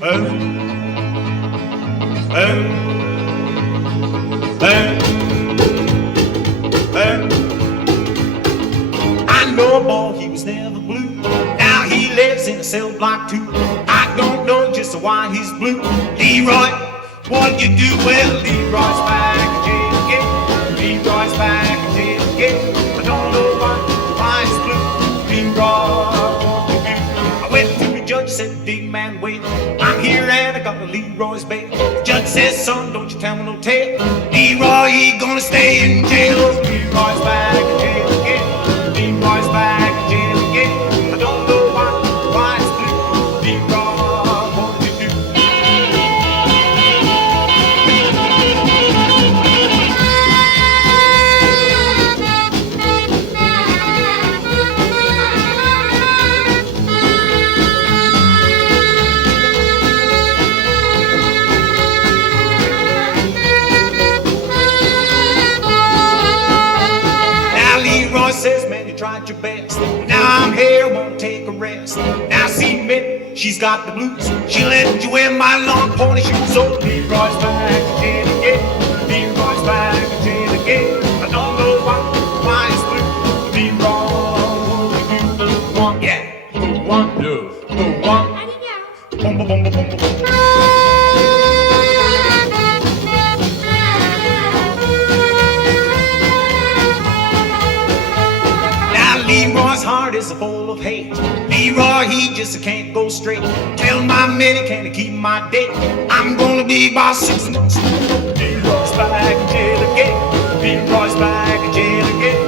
I know a boy, he was never blue. Now he lives in a cell block too. I don't know just why he's blue. Leroy, what you do? Well, Leroy's back in jail again. Leroy's back in jail again. I don't know why he's blue. Leroy, what you do? I went to the judge, said, big man, wait. I'm here and I got the Leroy's bail. The judge says, son, don't you tell me no tale. Leroy, he gonna stay in jail. Leroy's back in jail again. Leroy's back in jail again. I don't know why it's blue. Leroy, what you do? Leroy says, man, you tried your best. Now I'm here, won't take a rest. Now see, Minnie, she's got the blues. She let you wear my long pony shoes. So Leroy's back in jail again. Leroy's back in jail again. I don't know why it's blue. Leroy, what you do? One, yeah, one, two, one. Boom, boom, boom, boom, boom, boom. Leroy's heart is full of hate. Leroy, he just can't go straight. Tell my Minnie, can I keep my date? I'm gonna be about 6 months. Leroy's back in jail again. Leroy's back in jail again.